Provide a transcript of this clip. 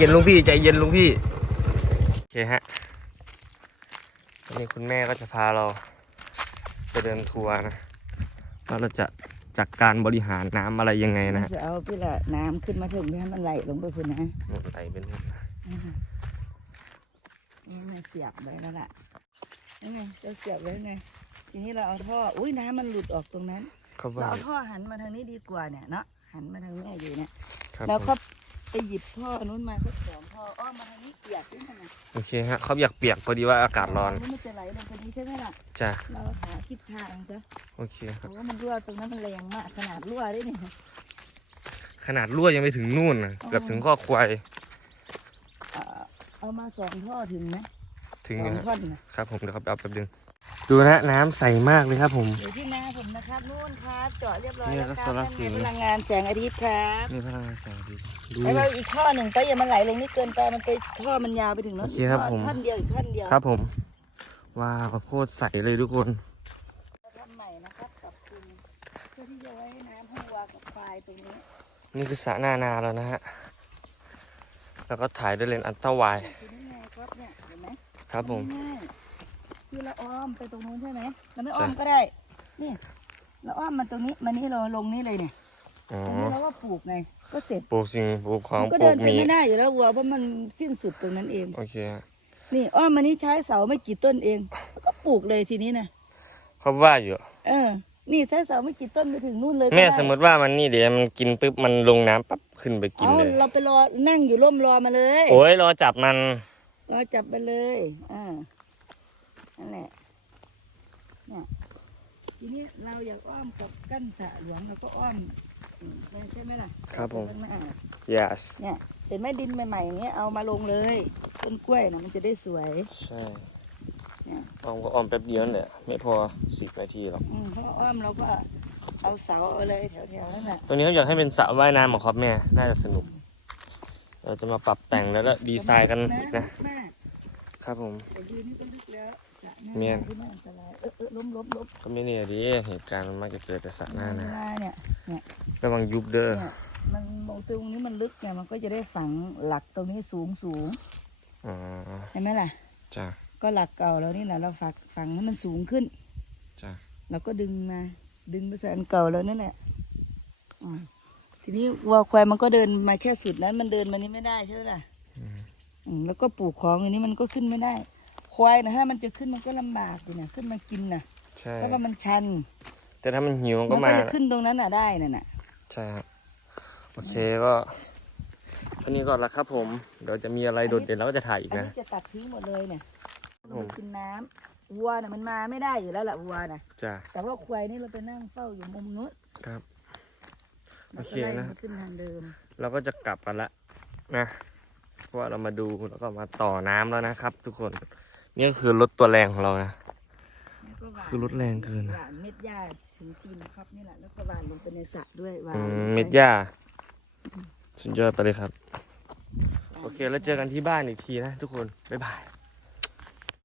ย็นลุงพี่ใจเย็นลุงพี่โอเคฮะวันนี้คุณแม่ก็จะพาเราไปเดินทัวร์นะว่าเราจะจัดการบริหารน้ำอะไรยังไงนะฮะจะเอาพี่ละน้ำขึ้นมาถึงไม่ให้มันไหลลงไปคุณนะไหลเป็นนี่มันเสียบไว้แล้วล่ะนี่ไงเราเสียบไว้ไง ทีนี้เราเอาท่อ อุ้ยน้ำมันหลุดออกตรงนั้น เขาเราว่าเอาท่อหันมาทางนี้ดีกว่าเนี่ยเนาะหันมาทางนี้อยู่เนี่ย ครับแล้วผมก็ ไปหยิบท่อนู้นมาก็สองท่ออ้อมมาทางนี้เปียกด้วยนะโอเคฮะเขาอยากเปียกพอดีว่าอากาศร้อนมันจะไหลลงตรงนี้ใช่ไหมล่ะจ้ะเราหาทิศทางจ้ะโอเคคเพรับราะว่ามันรั่วตรงนั้นมันแรงมากขนาดรั่วได้เนี่ยขนาดรั่วยังไม่ถึงนู่นนะเกือบถึงข้อควายเอาเอามาสองท่อถึงไหมถึงสอนะงฮะท่อนนะครับผมเดี๋ยวครับเอาแป๊บนึง ดูนะน้ำใสมากเลยครับผม อยู่ที่นาผมนะครับนู่นครับเจาะเรียบร้อยเนี่ยแล้วคก็รับโซลาร์เซลล์พลังงานแสงอาทิตย์ครับนี่พลังงานแสงอาทิตย์ดู แล้วก็อีกท่อหนึ่งไปอย่ามันไหลลงนี่เกินไปมันไปท่อมันยาวไปถึงโนู้นโอเคครับท่อผม ท่อนเดียวอีกท่อนเดียวครับผมว้าวโคตรใสเลยทุกคนเราทำใหม่นะครับปรับปรุงเพื่อที่จะไว้ให้น้ำให้วัวกับควายตรงนี้นี่คือสระหน้านาแล้วนะฮะ แล้วก็ถ่ายด้วยเลนส์อัลตร้าไวด์คือนี่ไงครับเนี่ยเห็นไหมครับผมง่ายๆ คือเราอ้อมไปตรงนู้นใช่ไหมเราไม่ใช่อ้อมก็ได้ นี่เราอ้อมมาตรงนี้มานี่เราลงนี่เลยเนี่ยอ๋อตรงนี้เราก็ปลูกไง ก็เสร็จปลูกสิ่งปลูกของมันก็ปลูเดิกนไปหมีไม่ได้อยู่แล้ววัวเพราะมันสิ้นสุดตรงนั้นเอง โอเคฮะนี่อ้อมมานี่ใช้เสาไม่กี่ต้นเองก็ปลูกเลยทีนี้นะเขาว่าอยู่ เออ นี่ใช้เสาไม่กี่ต้นไปถึงนู่นเลยก็แม่ได้สมมติว่ามันนี่เดี๋ยวมันกินปุ๊บมันลงน้ำปั๊บขึ้นไปกินเอาเลยเราไปรอนั่งอยู่ร่มรอมาเลยโอ้ยรอจับมัน รอจับไปเลย อ่า นั่นแหละเนี่ยทีนี้เราอยากอ้อมกับกั้นสระหลวงเราก็อ้อมอืมใช่ไหมล่ะครับผม ข้างหน้า yes เนี่ยเห็นไหมดินใหม่ๆอย่างเงี้ยเอามาลงเลยต้นกล้วยนะมันจะได้สวย ใช่เนี่ยออมก็ออมแป๊บเดียวนั่นแหละไม่พอสิบนาทีหรอกอืมเพราะอ้อมเราก็เอาเสาเอาอะไรแถวๆนั้นแหละตรงนี้เขาอยากให้เป็นสระว่ายน้ำของครับแม่ น่าจะสนุก เราจะมาปรับแต่งแล้วก็ดีไซน์กันอีกนะแม่ครับผม แต่ยืนนี่ก็ลึก แล้วสระหน้าเมียนที่น่าอันตรายเออเออล้มล้มล้มก็ไม่เนี่ยดีเหตุการณ์มันมักจะเกิดแต่สระหน้าเวนะลาเนี่ย ระวังยุบเด้อเนี่ย มันมองตรงนี้มันลึกไงมันก็จะได้ฝังหลักตรงนี้สูงสูงอ๋อเห็นไหมล่ะ จ้ะก็หลักเก่าแล้วนี่แหละเราฝักฝังให้มันสูงขึ้น จ้ะเราก็ดึงมา ดึงไปใส่อันเก่าแล้วนั่นแหละอ่าทีนี้วัวควายมันก็เดินมาแค่สุดนั้น มันเดินมานี้ไม่ได้ใช่ไหมล่ะอืมอืมแล้วก็ปลูกของอย่างนี้มันก็ขึ้นไม่ได้ ควายนะฮะมันจะขึ้นมันก็ลำบากอยู่นะขึ้นมากินนะใช่ เพราะว่ามันชันแต่ถ้ามันหิวมันมัก็นก็มาจะขึ้นตรงนั้นน่ะได้น่ะน่ะ ใช่ครับโอเคก็เท่านี้ก่อนละครับผม เดี๋ยวจะมีอะไรโดดเด่นเราก็จะถ่ายอีกอันนะ นี้จะตัดทิ้งหมดเลยเนี่ยผมมันกินน้ำวัวน่ะมันมาไม่ได้อยู่แล้วล่ะวัวน่ะ จ้ะแต่ว่าควายนี่เราไปนั่งเฝ้าอยู่มุมนู้นครับมันโอก็เคไล่นะมันขึ้นทางเดิมเราก็จะกลับกันละนะ เพราะว่าเรามาดูแล้วก็มาต่อน้ำแล้วนะครับ ทุกคน นี่ก็คือรถตัวแรงของเรานะ แล้วก็หวานคือรถแรงเกินหนะวานเม็ดหญ้าถึงตีนครับนี่แหละแล้วก็หวานลงไปในสระด้วยหวานอืมเม็ดหญ้าสุดยอดไปเลยครับ โอเค แล้วเจอกันที่บ้านอีกทีนะทุกคน บ๊ายบาย